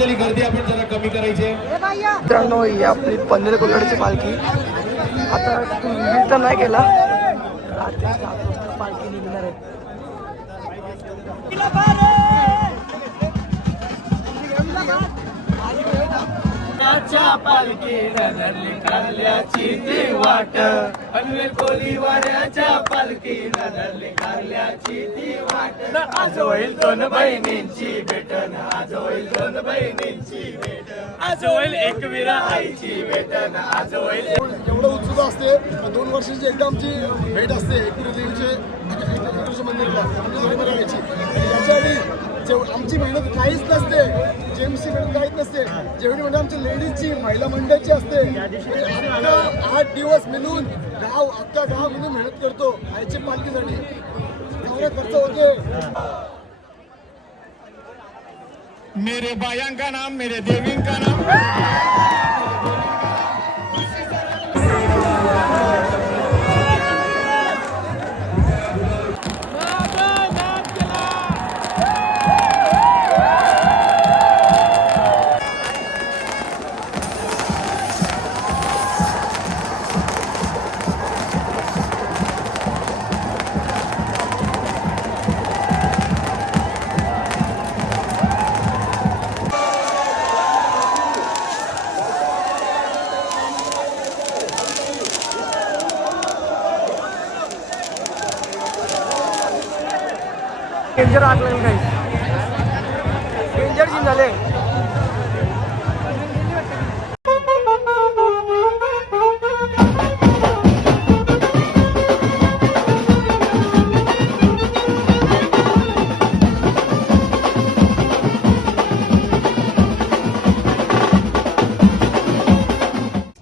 असलेली गर्दी आपण जरा कमी करायची आहे. मित्रांनो ही आपली पनवेल कोल्हाडची पालखी आता रिलीज तर नाही केला, रात्री 7 वाजता पालखी निघणार आहे. पालखीनं धरली कारल्याची ती वाट, पनवेल कोळीवाड्याच्या पालखीनं धरली कारल्याची ती वाट. आज होईल दोन बहिणींची भेटन, आज होईल दोन बहिणींची भेटन, आज होईल एकविरा आईची भेटन, आज होईल. एवढं उत्सुक असते. 2 वर्षाची एकदा आमची भेट असते एकविरा देवीचे मंदिरला याच्या आधी आमची मेहनत काहीच नसते, जेम्सची मेहनत काहीच नसते. जेवढी म्हणजे आमच्या लेडीजची महिला मंडळाची असते. 8 दिवस मिळून अख्खा गाव मिळून मेहनत करतो आईच्या पालखीसाठी. एवढा खर्च होतोय. मेरे बायां का नाम, मेरे देवी का नाम. डेंजर आग लागली, काही डेंजर सीन झाले.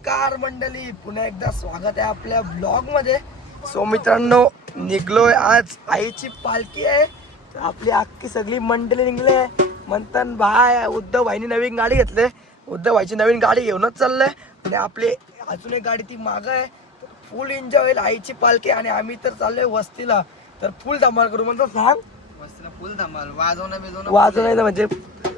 कार मंडळी, पुन्हा एकदा स्वागत आहे आपल्या ब्लॉग मध्ये. सो मित्रांनो, निघलोय आज. आईची पालखी आहे. आपली अख्खी सगळी मंडळी निघले. म्हणतात भाई उद्धव भाईनी नवीन गाडी घेतले, उद्धव भाईची नवीन गाडी घेऊनच चाललंय. आणि आपली अजून एक गाडी ती मागं आहे. फुल एन्जॉय होईल आईची पालखी. आणि आम्ही तर चाललोय वस्तीला, तर फुल धमाल करू. म्हणतो सांग वस्तीला फुल धमाल, वाजवणं वाजवणार म्हणजे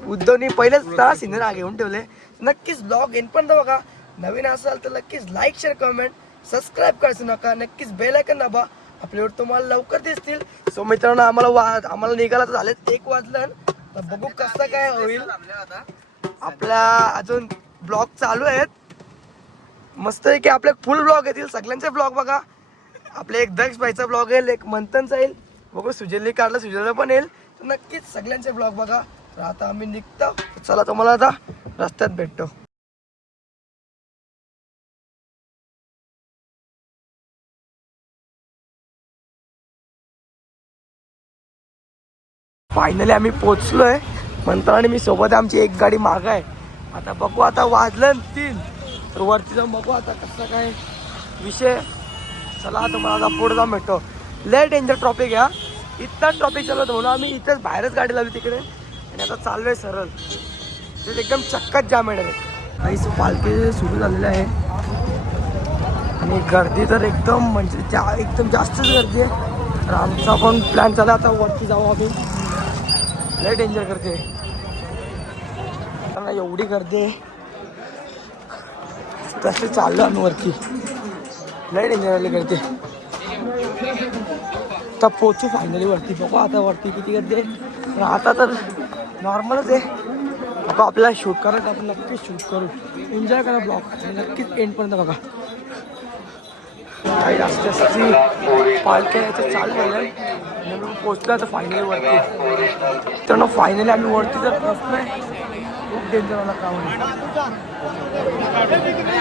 उद्धवनी पहिलेच तास सिनेमा घेऊन ठेवले. नक्कीच ब्लॉग येईन पण बघा. नवीन असाल तर नक्कीच लाईक शेअर कमेंट सबस्क्राईब करायचं नका. नक्कीच बेल आयकॉन दाबा, आपल्यावर तुम्हाला लवकर दिसतील. सो मित्रांनो, आम्हाला निघायला तर झाले 1 वाजलं. तर बघू कसं काय होईल. आपल्या अजून ब्लॉग चालू आहेत. मस्त आहे की आपले फुल ब्लॉग येतील. सगळ्यांचे ब्लॉग बघा. आपले एक दक्ष भाईचा ब्लॉग येईल, एक मंथनचा येईल. बघू सुजलनी काढला, सुजलला पण येईल. तर नक्कीच सगळ्यांचे ब्लॉग बघा. तर आता आम्ही निघतो. चला तुम्हाला आता रस्त्यात भेटतो. फायनली आम्ही पोचलोय. मंत्राने मी सोबत, आमची एक गाडी माग आहे. आता बघू, आता वाजलं 3, तर वरती जाऊन बघू आता कसं काय विषय. चला तुम्हाला आता पुढे जाऊन भेटतो. लय डेंजर ट्रॉफिक या, इतका ट्रॉफिक चालवतो म्हणून आम्ही इथेच बाहेरच गाडी लावली तिकडे. आणि आता चाललोय सरळ. ते एकदम चक्कच जाम येणार आहे. काहीच पालखी सुरू झालेलं आहे. आणि गर्दी तर एकदम म्हणजे एकदम जास्तच गर्दी आहे. तर आमचा पण प्लॅन चालला आता वरती जाऊ आम्ही. लय डेंजर करते एवढी गर्दी आहे. कसे चाललो आम्ही वरती. लय डेंजर आली गर्दी. आता पोचू फायनली वरती. बघू आता वरती किती गर्दी आहे. पण आता तर नॉर्मलच आहे. बघा आपल्याला शूट करायचं, आपण नक्कीच शूट करू. एन्जॉय करा ब्लॉग आणि नक्कीच एंडपर्यंत बघा. काही जास्त पालखी यायचं चालू झालं. पोचला तर फायनली वरती. तर फायनली आम्ही वरती जर पोचलोय. खूप डेंजर वाला काम आहे.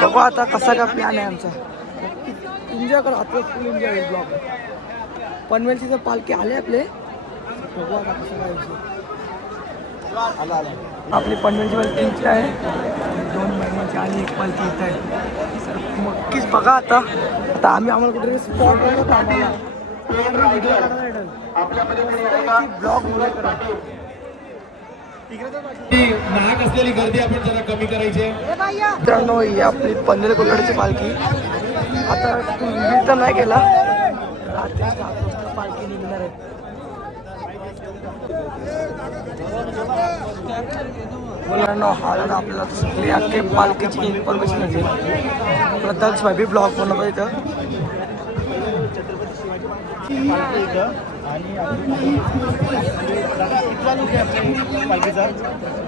बघू आता कसा काय प्लॅन आहे आमचा. एन्जॉय करा आता, फुल एन्जॉय होईल ब्लॉग. पनवेलची जर पालखी आले आपले. बघू आता कसं काय विषय. आपली पनवेलची पालखी आहे. 2 महिन्याची आणि 1 पालखी येत आहे. सर नक्कीच बघा आता. आता आम्हाला कुठे स्पॉट करतो आम्हाला ब्लॉग मुळे करा. महाग असलेली गर्दी आपण जरा कमी करायची आहे. मित्रांनो ही आपली पनवेल कोल्हाडची पालखी आता रिलीज तर नाही केला, रात्री 7 वाजता पालखी निघणार आहे. मुलांना हा दादा आपल्याला सगळी अख्खे पालखीची इन्फॉर्मेशन होती. आपला दक्ष भाई ब्लॉग बनवतो इथं.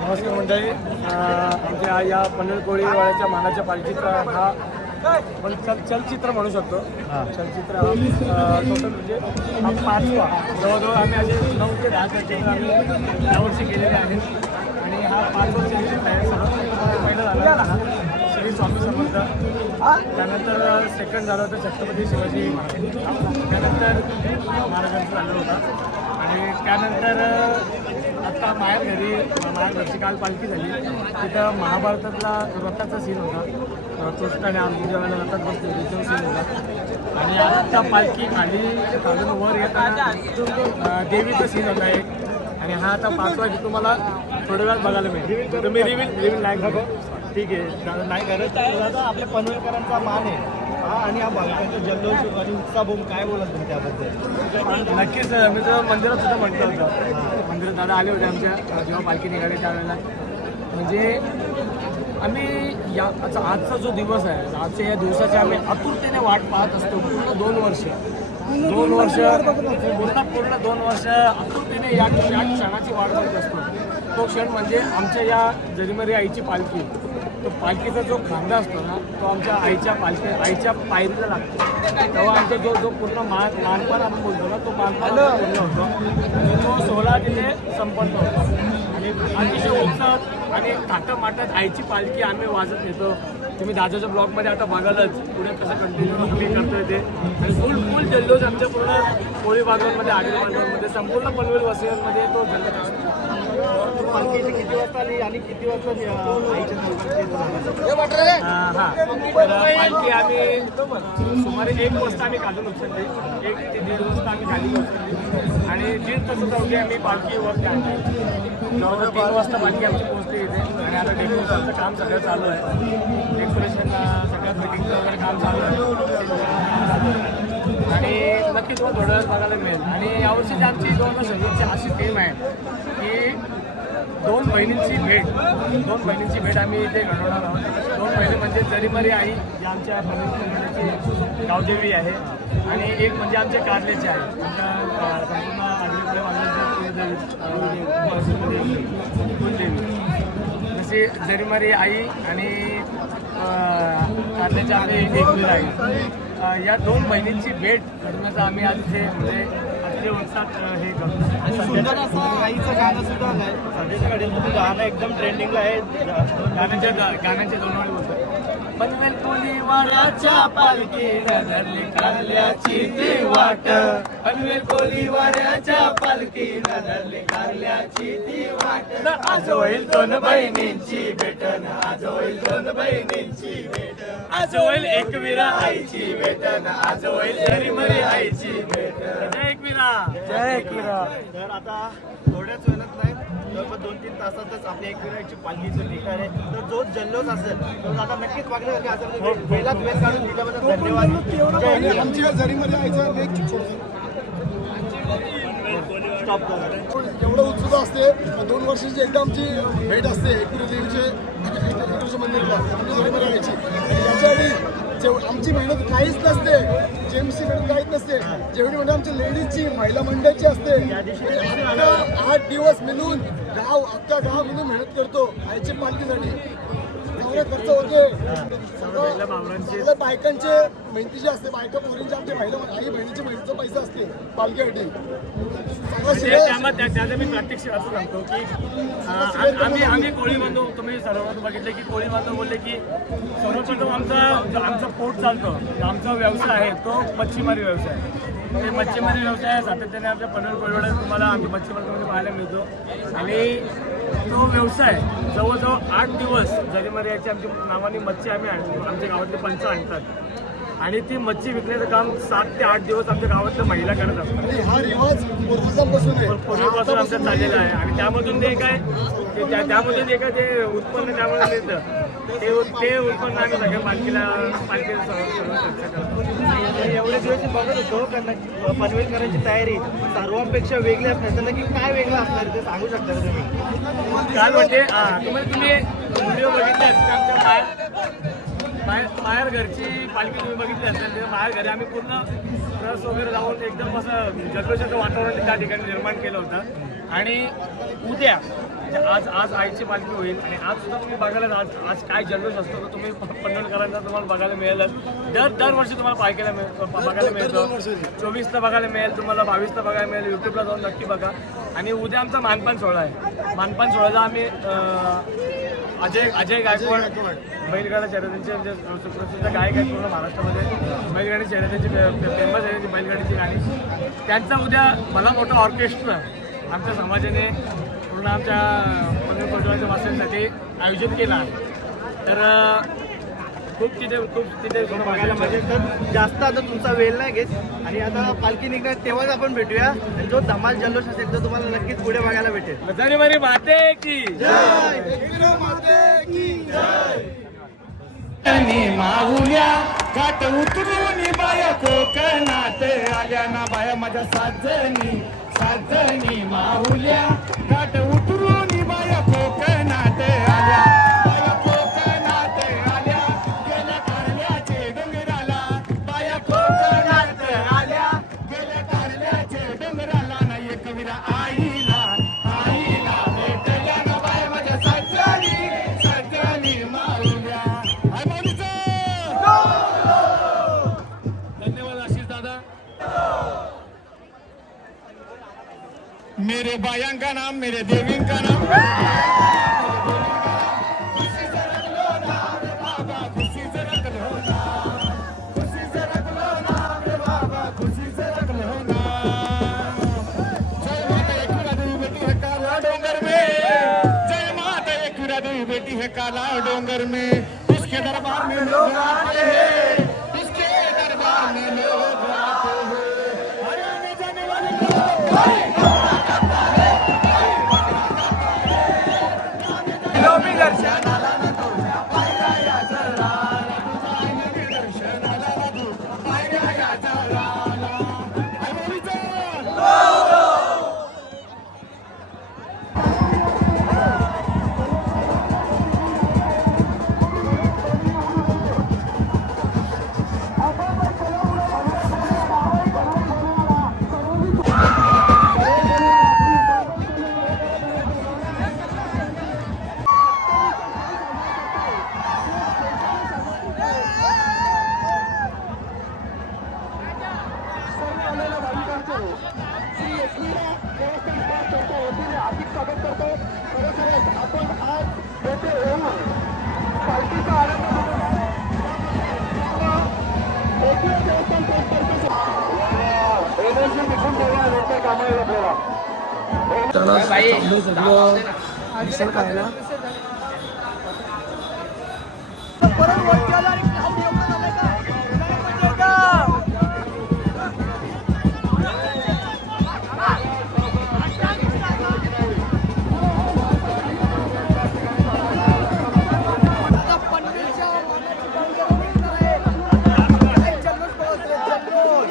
नमस्कार मंडळी, आमच्या या पनवेल-कोळीवाड्याच्या मानाच्या पालखीचा हा पण चलचित्र म्हणू शकतो. चलचित्र हा टोटल म्हणजे हा 5वा. जवळजवळ आम्ही असे 9 ते 10 चलचित्र आम्ही यावर्षी केलेले आहेत आणि हा 5वा चलचित्र आहे. सर्वात पहिलं झालं श्री स्वामी समर्थ, त्यानंतर सेकंड झालं होतं छत्रपती शिवाजी महाराज, त्यानंतर महाराजांचं झालं होतं आणि त्यानंतर आत्ता माहेर घरची काल पालखी झाली. तिथं महाभारतातला रथाचा सीन होता. कृष्ण आणि अर्जुन ज्यावेळेला रथात बसले तो सीन होता आणि आत्ता पालखी खाली खालून वर येताना देवीचा सीन होता एक. आणि हा आता 5वा की तुम्हाला थोड्या वेळात बघायला मिळेल. तुम्ही रिव्हिल नाही बघा, ठीक आहे, नाही करत. दादा आपल्या पनवेलकरांचा मान आहे हा आणि हा बालकांचा जल्लोष आणि उत्साह बघून काय बोलत तुम्ही त्याबद्दल? नक्कीच मी तर मंदिरात सुद्धा म्हटलं होतं. मंदिरात दादा आले होते आमच्या जेव्हा पालखी निघाली त्यावेळेला. म्हणजे आम्ही आजचा जो दिवस आहे, आजच्या या दिवसाची आम्ही आतुरतेने वाट पाहत असतो. पूर्ण 2 वर्ष पूर्ण 2 वर्ष आतुरतेने या क्षणाची वाट बघत असतो. तो क्षण म्हणजे आमच्या या जरीमरी आईची पालखी. तो पालखीचा जो खांदा असतो ना, तो आमच्या आईच्या पायरीला लागतो. तेव्हा आमचा जो पूर्ण मानपान आपण बोलतो ना, तो मानपान पूर्ण होतो आणि तो सोहळा तिथे संपन्न होतो. आणि अतिशय उत्साहात आणि थाटामाटात आईची पालखी आम्ही वाजत नेतो. तुम्ही दादाच्या ब्लॉगमध्ये आता बघालच पुढे कसं कंटिन्यू आम्ही करतोय ते. आणि फुल जल्लोष आमच्या पूर्ण कोळी बांधवांमध्ये, आडवी बांधवांमध्ये, संपूर्ण पनवेल वसईमध्ये तो जल्लोष असतो. पालखी किती वाजता आली आणि किती वाजता आईच्या पालखी आम्ही सुमारे 1 वाजता आम्ही खालून उचलली. 1 ते 1.5 वाजता आम्ही खाली उचलली आणि 1.5 तास अवघी आम्ही पालखी वरती आणली. जवळजवळ 3 वाजता पालखी आमची पोहोचली इथे आणि आता डेकोरेशनचं काम सगळं चालू आहे. डेकोरेशन सगळ्या फिटिंगचं वगैरे काम चालू आहे आणि नक्की तुम्हाला थोड्या वेळात बघायला मिळेल. आणि यावर्षीची आमची 2026 अशी थीम आहे की 2 बहिणींची भेट आम्ही इथे घडवणार आहोत. 2 बहिणी म्हणजे जरीमरी आई जी आमच्या पनवेलची गावदेवी आहे आणि एक म्हणजे आमच्या कारल्याची आहे, आमच्या संपूर्ण आडवीकडे कुलदेवी. जशी जरीमरी आई आणि कारल्याची आम्ही एकवीर आई, या 2 बहिणींची भेट घडवण्याचा आम्ही आज इथे म्हणजे अतिशय उत्साहात हे करतो. सुंदर असं आईचं गाणं सुद्धा आहे सध्याच्या घडीला. तुम्ही गाणं एकदम ट्रेंडिंगला आहे. गाण्याचे 2 वेळ बोलतो. पनवेल कोळीवाड्याच्या पालखीनं धरली कारल्याची ती वाट. पनवेल कोळीवाड्याच्या पालखीनं धरली कारल्याची ती वाट. आज होईल 2 बहिणींची भेटन, आज होईल 2 बहिणींची भेट, आज होईल एकवीरा आईची भेटन, आज होईल जरीमरी आईची भेट. जय एकवीरा, जय एकवीरा. तर आता थोड्याच वेळात नाही जवळपास 2-3 तासातच आपल्या एकविराची पालखीचं निघणार आहे. तर जो जल्लोष असेल तर आता नक्कीच वागण्यासारखे असेल. पहिला वेळ काढून दिल्याबद्दल धन्यवाद. आमच्या जरीमध्ये यायचं एक स्टॉप करा. एवढं उत्सुक असते. 2 वर्षाची एकदा आमची भेट असते एकविरा देवीचे मंदिरला आमच्या जरीमध्ये यायची. त्याच्याआधी आमची मेहनत काहीच नसते, जेएमसी मेहनत काहीच नसते. जेवढी म्हणजे आमच्या लेडीजची महिला मंडळाची असते. 8 दिवस मिळून अख्खा गाव मिळून मेहनत करतो आईची पालखीसाठी. एवढे खर्च होते सगळ्या बायकांचे मेहनतीचे असते. बायका पोरींचे आमच्या आई बहिणीची मेहनतीचा पैसा असते पालखीसाठी. त्याचं मी प्रात्यक्षिक असं सांगतो की आम्ही कोळी बांधव, तुम्ही सर्वांना बघितलं की कोळी बांधव बोलले की सर्वप्रथम आमचा पोट चालतो. आमचा व्यवसाय आहे तो मच्छीमारी व्यवसाय. ते मच्छीमारी व्यवसाय सातत्याने आमच्या पनवेल कोळीवाड्यात तुम्हाला आमची मच्छीमारीमध्ये पाहायला मिळतो. आणि तो व्यवसाय जवळजवळ 8 दिवस जरीमरी याची आमची नावाने मच्छी आम्ही आणतो. आमच्या गावातले पंच आणतात आणि ती मच्छी विकण्याचं काम 7 ते 8 दिवस आमच्या गावातल्या महिला करत असतात. आणि हा रिवाज पूर्वीपासून आमचा चाललेला आहे आणि त्यामधून ते काय त्यामधून जे काय ते उत्पन्न त्यामध्ये मिळतं ते उत्पन्न आम्ही सगळ्या पालखीला सर्व चर्चा करतो. एवढे दिवस बघत होतो कारण पनवेलकरांची तयारी सर्वांपेक्षा वेगळी असणार तर नक्की काय वेगळं असणार ते सांगू शकता का तुम्ही? काल म्हणजे तुम्ही व्हिडिओ बघितले असतील आमच्या बाहेर घरची पालखी तुम्ही बघितली असेल तेव्हा बाहेर घरी आम्ही पूर्ण रस वगैरे लावून एकदम असं जल्लोषाचं वातावरण त्या ठिकाणी निर्माण केलं होतं. आणि उद्या आज आईची पालखी होईल आणि आज सुद्धा तुम्ही बघायला आज काय जल्लोष असतो तर तुम्ही पनवेलकरांचा तुम्हाला बघायला मिळेलच. दरवर्षी तुम्हाला पालखीला बघायला मिळतो. 24ला बघायला मिळेल तुम्हाला, 22ला बघायला मिळेल. यूट्यूबला जाऊन नक्की बघा. आणि उद्या आमचा मानपान सोहळा आहे. मानपान सोहळ्याला आम्ही अजय गायकवाड बैलगाडा शर्यतींचे जे सुप्रसिद्ध गायक आहेत पूर्ण महाराष्ट्रामध्ये बैलगाडी शर्यतींची फेमस आहे बैलगाडीची गाणी, त्यांचा उद्या भला मोठा ऑर्केस्ट्रा आमच्या समाजाने पूर्ण आमच्या पनवेल कोटवाच्या वासियांसाठी आयोजित केला आहे. तर खूप तिथे बघायला म्हणजे तर जास्त आता तुमचा वेळ नाही घेत आणि आता पालखी निघणार तेव्हाच आपण भेटूया आणि जो धमाल जल्लोष असेल तो तुम्हाला नक्कीच पुढे बघायला भेटेल. जरी मरी माते की माहुल्या घाट उतरून बाया कोकणात आल्या ना बाया माझ्या साजनी माहुल्या घाट उतरून बाया कोकणात आल्या. बाया कोकणात आल्या गेल्या कारल्याचे डोंगराला. बाया कोकणात आल्या गेल्या कारल्याचे डोंगराला. नाही एक विरा आईला भेटल्या ना बाया माझ्या साजनी माहुल्या. धन्यवाद आशिष दादा. मेरे बायां का नाम, मेरे देवी का नाम. खुशी से रख लो नाम बाबा, खुशी से रख लो नाम. खुशी से रख लो नाम बाबा, खुशी से रख लो नाम. जय माता एकविरा देवी बेटी है काला डोंगर में. जय माता एकविरा देवी बेटी है काला डोंगर में. इसके दरबार में लोग आते हैं, इसके दरबार में लोग आते हैं. हरे आने जाने वाले लोग मिसळ खायला परत वरती आला आणि क्लाउड एवढा झालाय का? काय मजा आहे का? आता पनवेलच्या मानाची डोंगर निघणार आहे. काय जल्लोष बघतोय, जल्लोष.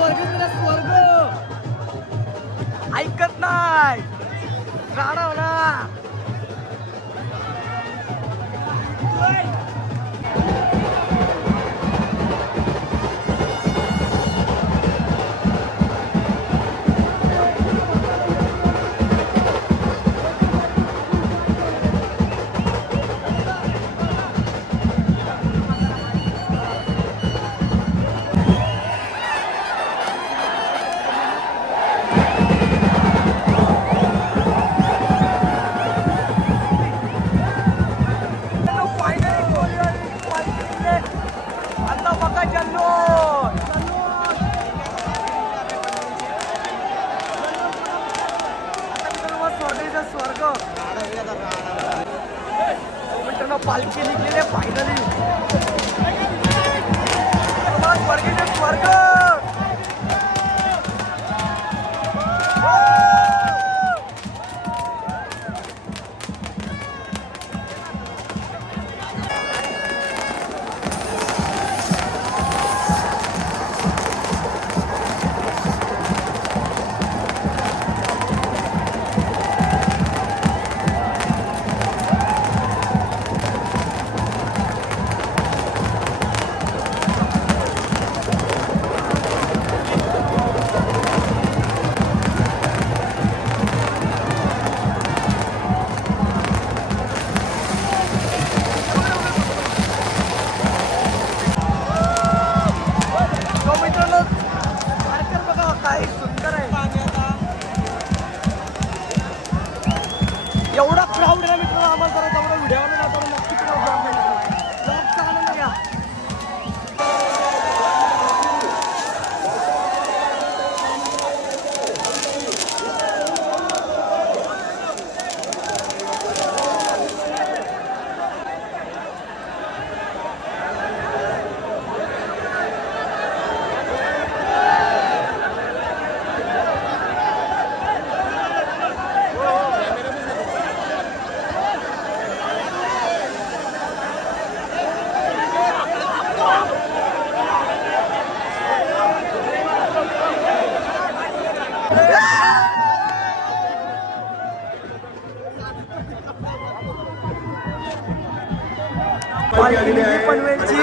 स्वर्ग तुला स्वर्ग ऐकत नाही राडा ना. आता बघा जल्लोष स्वर्ग मित्रांनो पालखी निघलेली फायनली स्वर्गीचे स्वर्ग. एवढा क्राऊड आहे मित्रांनो आम्हाला जरा तेवढा व्हिडिओ जातो नक्की ब्लॉगचा आनंद घ्या. पनवेलची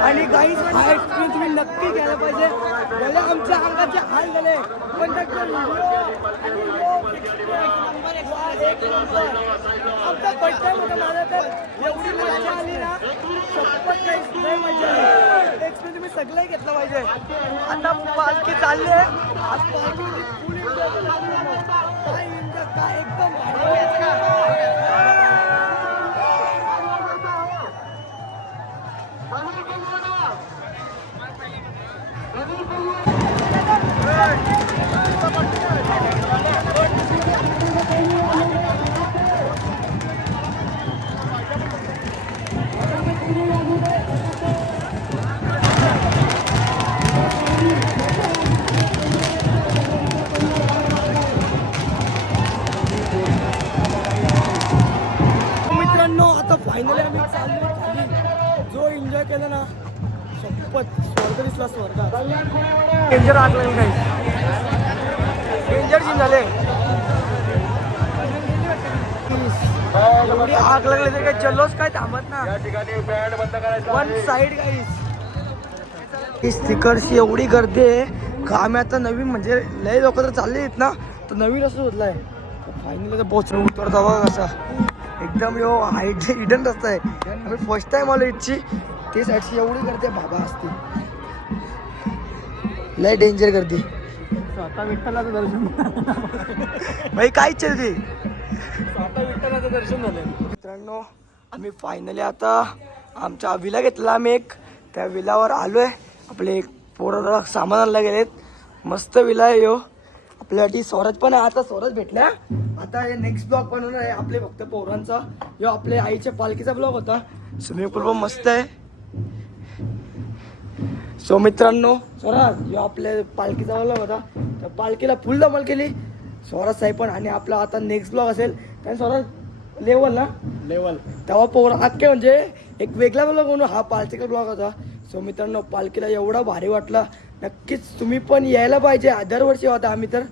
आणि काही तुम्ही नक्की घ्यायला पाहिजे. भले आमच्या अंगाचे हाल झाले पण आमचा फर्स्ट टाइम होता माझा तर एवढी मजा आली ना शपथ काही मजा आली. एक्सपिरियन्स तुम्ही सगळं घेतलं पाहिजे. आता पालखी चालली आहे आज पालखी फुल एन्जॉय काय एन्जॉय काय एकदम फायनली आम्ही चाललो खाली. जो एन्जॉय केला ना शपथ स्वर्ग दिसला स्वर्गात. डेंजर आग लागली काही डेंजर सीन झाले. एवढी आग लागली तरी काय जल्लोष काय थांबत ना. वन साईड काही स्टिकरची एवढी गर्दी आहे का आम्ही आता नवीन म्हणजे लय लोक तर चालले आहेत ना तर नवीन रस्ता शोधलाय. फायनली तर पोहोचलो उतरता बघा कसा एकदम यो हाईट हिडन रस्ता आहे. आम्ही फर्स्ट टाइम आलो इथची ते साईडची एवढी गर्दी बाबा असते लय डेंजर गर्दी. स्वतः विठ्ठलाचं दर्शन भाई काय चलते स्वतः विठ्ठलाचं दर्शन झालं. मित्रांनो आम्ही फायनली आता आमच्या विला घेतला आम्ही एक त्या विलावर आलोय. आपले पोरं सामान आणला गेलेत मस्त विला आहे यो. आपल्यासाठी स्वराज पण आहे. आता स्वराज भेटला आता हे नेक्स्ट ब्लॉग बनवणार आहे आपले फक्त पोरांचा. यो आपल्या आईच्या पालखीचा ब्लॉग होता. स्विमिंग पूल पण मस्त आहे. सो मित्रांनो स्वराज यो आपल्या पालखीचा ब्लॉग होता. तर पालखीला फुल धमाल केली स्वराज साहेब पण. आणि आपला आता नेक्स्ट ब्लॉग असेल कारण स्वराज लेवल ना लेवल तेव्हा पोर अख्खे म्हणजे एक वेगळा ब्लॉग म्हणून हा पालखीचा ब्लॉग होता. सो मित्रांनो पालखीला एवढा भारी वाटला, नक्कीच तुम्ही पण यायला पाहिजे. दरवर्षी होता आम्ही तर.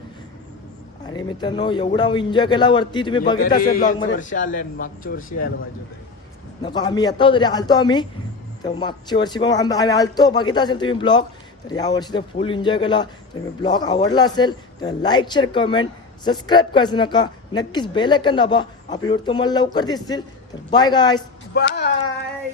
आणि मित्रांनो एवढा एन्जॉय केला वरती, तुम्ही बघितलं असेल ब्लॉगमध्ये. वर्षी आले आणि मागच्या वर्षी यायला पाहिजे होते. नको आम्ही येतो तरी आलतो आम्ही, तर मागच्या वर्षी पण आम्ही आलतो, बघितलं असेल तुम्ही ब्लॉग. तर यावर्षी तर फुल एन्जॉय केला. तर मी ब्लॉग आवडला असेल तर लाईक शेअर कमेंट सबस्क्राईब करायचं नका. नक्कीच बेल आयकॉन दाबा, आपले व्हिडिओ तुम्हाला लवकर दिसतील. तर बाय गायस. बाय.